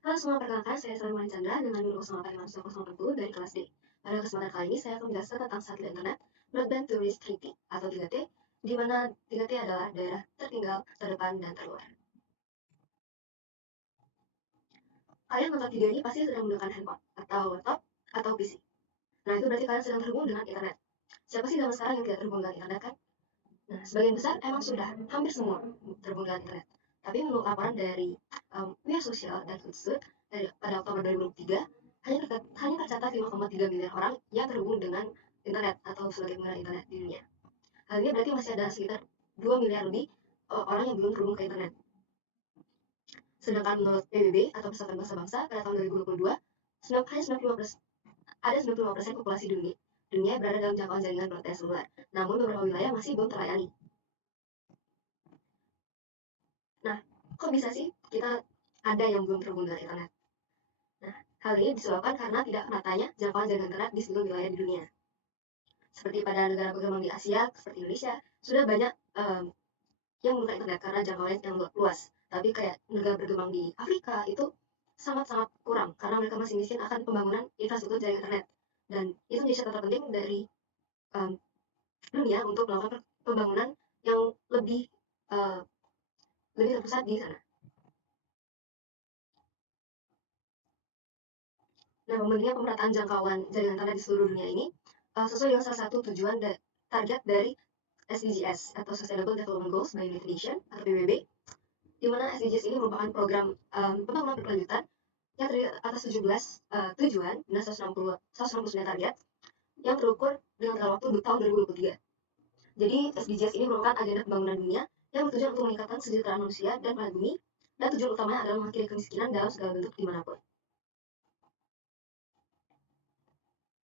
Halo semua, perkenalkan saya Salma Chandra dengan NIM 08561040 dari kelas D. Pada kesempatan kali ini saya akan menjelaskan tentang satelit internet Broadband to Reach 3T atau 3T, di mana 3T adalah daerah tertinggal, terdepan, dan terluar. Kalian nonton video ini pasti sedang menggunakan handphone, atau laptop, atau PC. Nah, itu berarti kalian sedang terhubung dengan internet. Siapa sih zaman sekarang yang tidak terhubung dengan internet kan? Nah, sebagian besar emang sudah, hampir semua terhubung dengan internet. Tapi menurut laporan dari Pihak Sosial dan Institute pada Oktober 2023, hanya tercatat 5,3 miliar orang yang terhubung dengan internet atau sebagai pengguna internet di dunia. Hal ini berarti masih ada sekitar 2 miliar lebih orang yang belum terhubung ke internet. Sedangkan menurut PBB atau Persatuan Bangsa-Bangsa pada tahun 2022, ada 95% populasi dunia berada dalam jangkauan jaringan broadband seluler. Namun beberapa wilayah masih belum terlayani. Nah, kok bisa sih kita ada yang belum terhubung dengan internet? Nah, hal ini disebabkan karena tidak meratanya jangkauan jaringan internet di seluruh wilayah di dunia. Seperti pada negara berkembang di Asia, seperti Indonesia, sudah banyak yang menggunakan internet karena jangkauannya yang luas. Tapi kayak negara berkembang di Afrika itu sangat-sangat kurang karena mereka masih miskin akan pembangunan infrastruktur jaringan internet. Dan itu menjadi catatan penting dari um, dunia untuk melakukan pembangunan yang lebih uh, lebih terpusat di sana. Nah, memenuhi pemerataan jangkauan jaringan internet di seluruh dunia ini sesuai dengan salah satu tujuan target dari SDGs atau Sustainable Development Goals by United Nations atau PBB, di mana SDGs ini merupakan program pembangunan berkelanjutan yang terdiri atas 17 tujuan dan 169 target yang terukur dengan waktu tahun 2023. Jadi SDGs ini merupakan agenda pembangunan dunia yang bertujuan untuk meningkatkan kesejahteraan manusia dan planet bumi, dan tujuan utamanya adalah mengakhiri kemiskinan dalam segala bentuk dimanapun.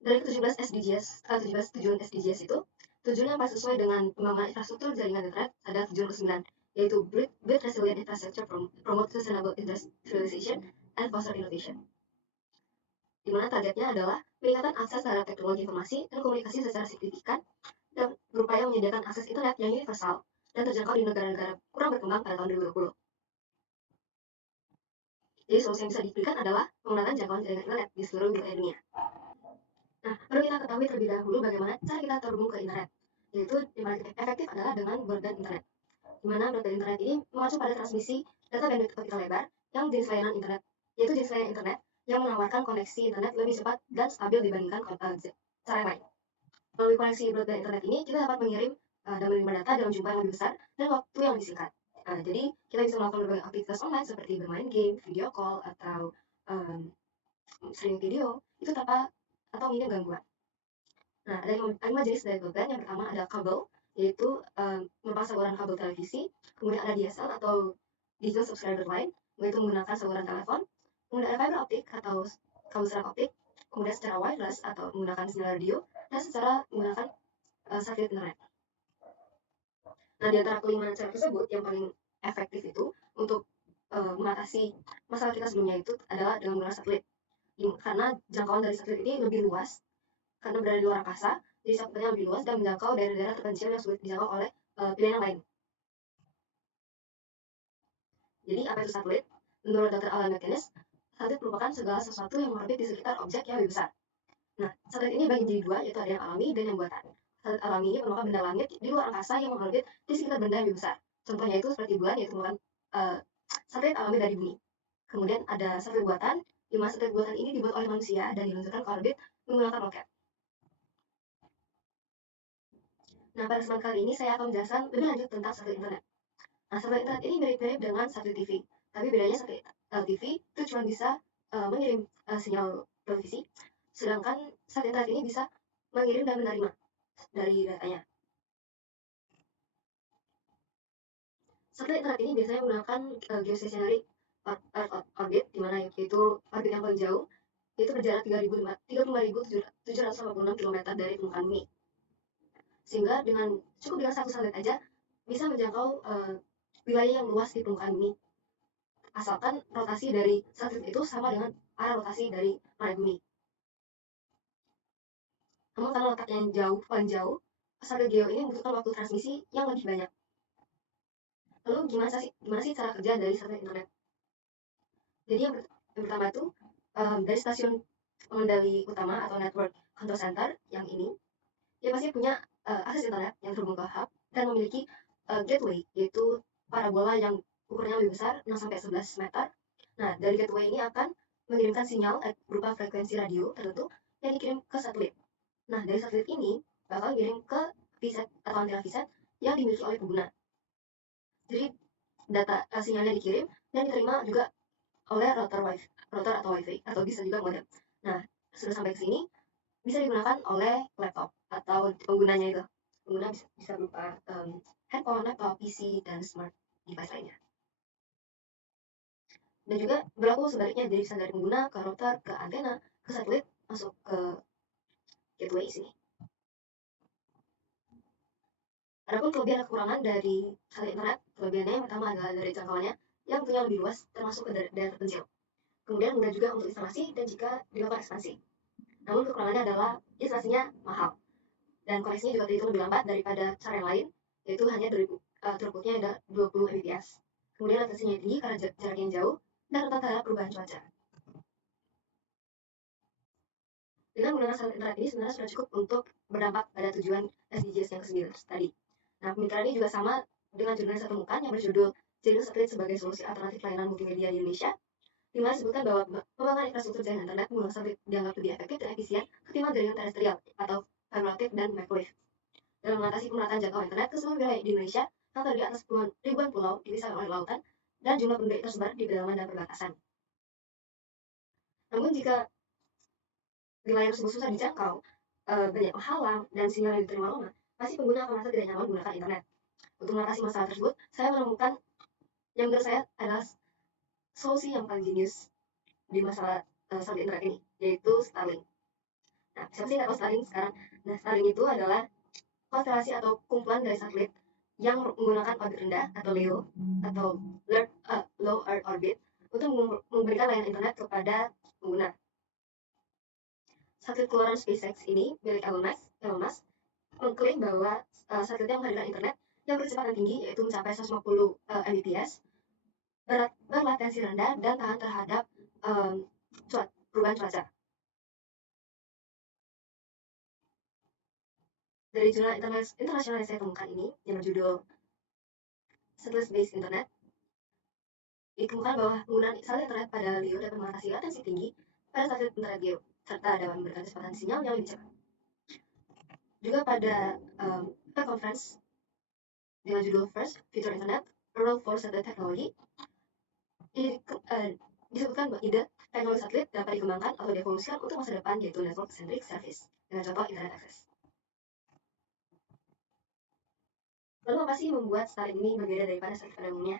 Dari 17 SDGs, 17 tujuan SDGs itu, tujuan yang paling sesuai dengan pembangunan infrastruktur jaringan internet adalah tujuan ke-9, yaitu build resilient infrastructure, promote sustainable industrialization, and foster innovation. Di mana targetnya adalah peningkatan akses terhadap teknologi informasi dan komunikasi secara signifikan dan berupaya menyediakan akses internet yang universal dan terjangkau di negara-negara kurang berkembang pada tahun 2020. Jadi solusi yang bisa diberikan adalah penggunaan jangkauan jaringan internet di seluruh wilayah dunia. Nah, perlu kita ketahui terlebih dahulu bagaimana cara kita terhubung ke internet, yaitu yang paling efektif adalah dengan broadband internet. Di mana broadband internet ini mengacu pada transmisi data bandwidth optical lebar yang jenis layanan internet, yaitu jenis layanan internet yang menawarkan koneksi internet lebih cepat dan stabil dibandingkan cara lain. Melalui koneksi broadband internet ini, kita dapat mengirim dan menerima data dalam jumlah yang lebih besar dan waktu yang lebih singkat. Jadi, kita bisa melakukan berbagai aktivitas online seperti bermain game, video call, atau streaming video, itu tanpa atau minim gangguan. Nah, ada 5 jenis dari broadband. Yang pertama ada kabel, yaitu merupakan saluran kabel televisi. Kemudian ada DSL atau digital subscriber line, yaitu menggunakan saluran telepon. Kemudian ada fiber optik atau kabel serat optik. Kemudian secara wireless atau menggunakan sinyal radio, dan secara menggunakan satelit internet. Nah, di antara kelima cara tersebut, yang paling efektif itu untuk mengatasi masalah kita sebelumnya itu adalah dengan menggunakan satelit. Karena jangkauan dari satelit ini lebih luas karena berada di luar angkasa, jadi cakupannya lebih luas dan menjangkau daerah-daerah terpencil yang sulit dijangkau oleh pilihan yang lain. Jadi apa itu satelit? Menurut Dr. Alan McInnes, satelit merupakan segala sesuatu yang mengorbit di sekitar objek yang lebih besar. Nah, satelit ini bagi jadi dua, yaitu ada yang alami dan yang buatan. Satelit alami ini merupakan benda langit di luar angkasa yang mengorbit di sekitar benda yang lebih besar. Contohnya itu seperti bulan, yaitu merupakan satelit alami dari bumi. Kemudian ada satelit buatan, di mana satelit buatan ini dibuat oleh manusia dan diluncurkan ke orbit menggunakan roket. Nah, pada kesempatan kali ini saya akan menjelaskan lebih lanjut tentang satelit internet. Nah, satelit internet ini mirip-mirip dengan satelit TV, tapi bedanya satelit TV itu cuma bisa mengirim sinyal televisi, sedangkan satelit internet ini bisa mengirim dan menerima dari datanya. Satelit internet ini biasanya menggunakan geostationary orbit, di mana itu orbit yang paling jauh, itu berjarak 35.786 km dari permukaan bumi. Sehingga cukup dengan satu satelit aja bisa menjangkau wilayah yang luas di permukaan bumi, asalkan rotasi dari satelit itu sama dengan arah rotasi dari planet bumi. Namun karena letaknya yang paling jauh, satelit geo ini membutuhkan waktu transmisi yang lebih banyak. Lalu gimana sih cara kerja dari satelit internet? Jadi Yang pertama itu dari stasiun pengendali utama atau network control center yang ini, dia pasti punya akses internet yang terhubung ke hub dan memiliki gateway, yaitu parabola yang ukurannya lebih besar 6-11 meter. Nah, dari gateway ini akan mengirimkan sinyal berupa frekuensi radio tertentu yang dikirim ke satelit. Nah, dari satelit ini bakal kirim ke VSAT atau antena VSAT yang dimiliki oleh pengguna. Jadi data sinyalnya dikirim dan diterima juga oleh router atau wifi atau bisa juga modem. Nah, sudah sampai ke sini bisa digunakan oleh laptop atau penggunanya itu. Pengguna bisa berupa handphone, laptop, PC, dan smart device lainnya. Dan juga berlaku sebaliknya, jadi bisa dari pengguna ke router, ke antena, ke satelit, masuk ke gateway sini. Adapun kelebihan dan kekurangan dari satelit internet, kelebihannya yang pertama adalah dari jangkauannya yang tentunya lebih luas, termasuk ke daerah terpencil. Kemudian mudah juga untuk instalasi dan jika dilakukan ekspansi. Namun kekurangannya adalah instalasinya mahal dan koneksinya juga terhitung lebih lambat daripada cara yang lain, yaitu hanya throughputnya ada 20 Mbps. Kemudian latensinya tinggi karena jarak yang jauh dan rentan terhadap perubahan cuaca. Dengan menggunakan satelit internet ini sebenarnya sudah cukup untuk berdampak pada tujuan SDGs yang ke-9 tadi. Nah, pemikiran ini juga sama dengan jurnal yang saya temukan yang berjudul Jaringan Satelit sebagai Solusi Alternatif Layanan Multimedia di Indonesia, di mana disebutkan bahwa pembangunan infrastruktur jaringan internet menggunakan satelit dianggap lebih efektif dan efisien ketimbang jaringan terestrial atau fiber optic dan microwave. Dalam mengatasi pemerataan jangkauan internet ke seluruh wilayah di Indonesia yang terdiri atas ribuan pulau dipisahkan oleh lautan dan jumlah penduduk tersebar di pedalaman dan perbatasan. Namun jika wilayah tersebut susah dijangkau, banyak penghalang, dan sinyal yang diterima lemah, pasti pengguna akan merasa tidak nyaman menggunakan internet. Untuk mengatasi masalah tersebut, saya menemukan yang menurut saya adalah solusi yang paling jenius di masalah satelit internet ini, yaitu Starlink. Nah, siapa sih nggak tahu Starlink sekarang? Nah, Starlink itu adalah konstelasi atau kumpulan dari satelit yang menggunakan orbit rendah atau LEO atau Low Earth Orbit untuk memberikan layanan internet kepada pengguna. Satelit keluaran SpaceX ini milik Elon Musk mengklaim bahwa satelitnya menghadirkan internet yang berkecepatan tinggi, yaitu mencapai 150 Mbps, berlatensi rendah, dan tahan terhadap perubahan cuaca. Dari jurnal internasional yang saya temukan ini, yang berjudul Satellite Based Internet, ditemukan bahwa penggunaan satelit internet pada LEO dapat mengatasi latensi tinggi pada satelit internet GEO, serta dapat memberikan kecepatan sinyal yang lebih cepat. Juga pada conference dengan judul First Future Internet, A Role for Satellite Technology, disebutkan bahwa ide teknologi satelit dapat dikembangkan atau dievolusikan untuk masa depan, yaitu network centric service dengan contoh internet access. Lalu apa sih membuat Starlink ini berbeda daripada satelit pada umumnya?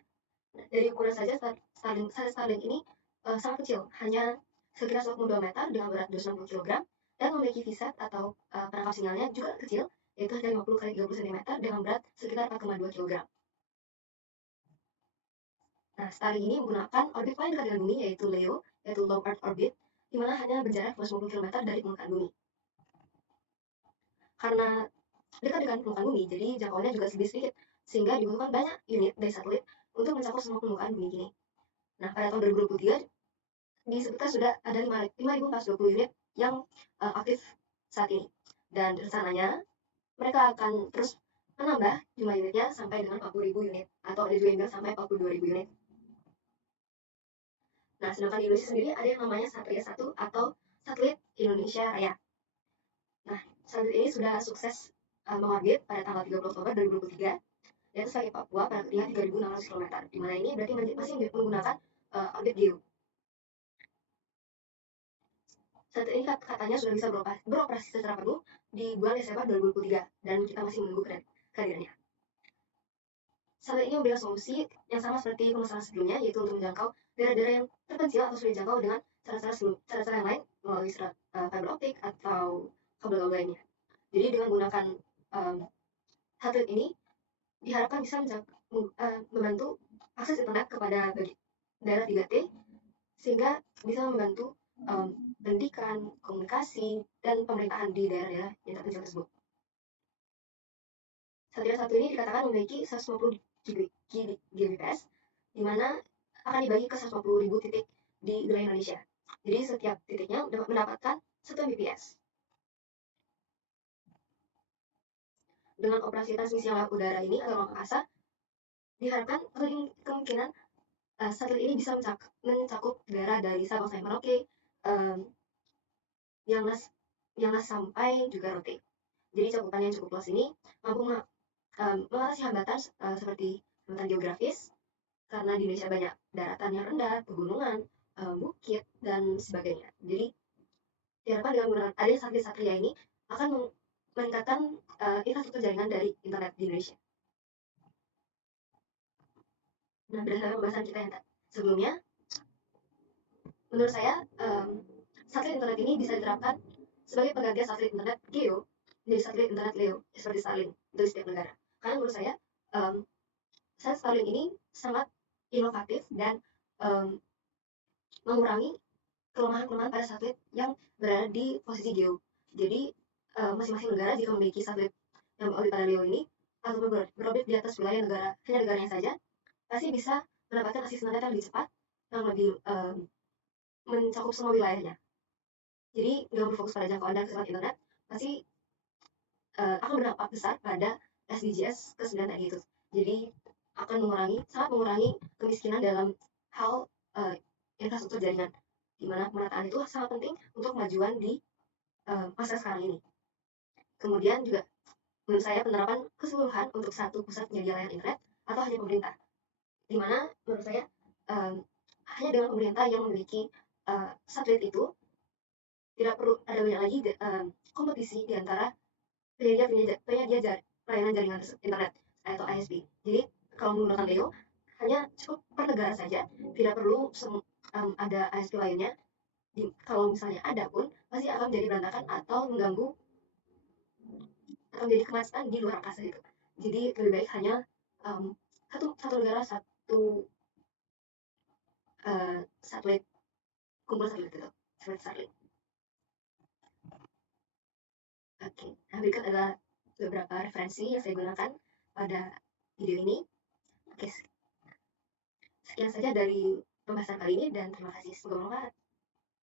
Dari ukuran saja Starlink ini sangat kecil, hanya sekitar 1,2 meter dengan berat 260 kg dan memiliki VSAT atau penangkap sinyalnya juga kecil, yaitu hanya 50 x 30 cm dengan berat sekitar 4,2 kg. Nah, Starlink ini menggunakan orbit paling dekat dengan bumi, yaitu LEO, yaitu Low Earth Orbit, di mana hanya berjarak 250 km dari permukaan bumi. Karena dekat dengan permukaan bumi, jadi jangkauannya juga lebih sedikit, sehingga dibutuhkan banyak unit dari satelit untuk mencakup semua permukaan bumi ini. Nah, pada tahun 2023, disebutkan sudah ada 5.420 unit yang aktif saat ini. Dan rencananya, mereka akan terus menambah jumlah unitnya sampai dengan 40.000 unit, atau ada juga yang bilang sampai 42.000 unit. Nah, sedangkan di Indonesia sendiri ada yang namanya Satria 1 atau Satelit Indonesia Raya. Nah, satelit ini sudah sukses mengorbit pada tanggal 30 Oktober 2023 dan sebagai Papua pada ketinggian 3.600 km, di mana ini berarti masih menggunakan orbit GEO. Satelit ini katanya sudah bisa beroperasi secara penuh di bulan Desember 2023 dan kita masih menunggu kehadirannya. Satelit ini memberikan solusi yang sama seperti pemesanan sebelumnya, yaitu untuk menjangkau daerah-daerah yang terpencil atau sulit dijangkau dengan cara-cara yang lain melalui fiber optik atau kabel-kabel lainnya. Jadi dengan menggunakan satelit ini diharapkan bisa membantu akses internet kepada daerah 3T sehingga bisa membantu pendidikan, komunikasi, dan pemerintahan di daerah-daerah yang terpencil tersebut. Satelit satu ini dikatakan memiliki 150 Gbps, di mana akan dibagi ke 150.000 titik di wilayah Indonesia. Jadi setiap titiknya dapat mendapatkan 1 Mbps. Dengan operasi transmisi lewat udara ini atau ruang angkasa, diharapkan atau kemungkinan satelit ini bisa mencakup daerah dari Sabang sampai Merauke, Miangas sampai juga Rote. Jadi cakupan yang cukup luas ini mampu mengatasi hambatan seperti hambatan geografis, karena di Indonesia banyak daratan yang rendah, pegunungan, bukit, dan sebagainya. Jadi diharapkan dengan menggunakan adanya satelit-satelit ini akan meningkatkan infrastruktur jaringan dari internet di Indonesia. Nah, berdasarkan pembahasan kita yang sebelumnya, menurut saya satelit internet ini bisa diterapkan sebagai penggantian satelit internet GEO menjadi satelit internet LEO seperti Starlink untuk setiap negara. Karena menurut saya Starlink ini sangat inovatif dan mengurangi kelemahan-kelemahan pada satelit yang berada di posisi GEO. Jadi masing-masing negara jika memiliki satelit yang berorbit pada LEO ini ataupun berorbit di atas wilayah negara, hanya negaranya saja, pasti bisa mendapatkan akses internet yang lebih cepat, yang lebih mencakup semua wilayahnya. Jadi dengan berfokus pada jangkauan dan kecepatan internet, pasti akan berdampak besar pada SDGs ke-9 tadi itu. Jadi akan sangat mengurangi kemiskinan dalam hal infrastruktur jaringan, di mana pemetaan itu sangat penting untuk kemajuan di masa sekarang ini. Kemudian juga menurut saya penerapan keseluruhan untuk satu pusat penyedia layanan internet atau hanya pemerintah, di mana menurut saya hanya dengan pemerintah yang memiliki satelit itu tidak perlu ada banyak lagi kompetisi di antara penyedia layanan jaringan internet atau ISP. Jadi kalau menggunakan LEO hanya cukup per negara saja, tidak perlu ada ISP lainnya. Kalau misalnya ada pun pasti akan menjadi berantakan atau mengganggu atau menjadi kemacetan di luar angkasa itu. Jadi lebih baik hanya satu negara satu satelit, kumpul satelit itu, satelit. Oke, nah berikut adalah beberapa referensi yang saya gunakan pada video ini. Oke, sekian saja dari pembahasan kali ini dan terima kasih. Semoga bermanfaat.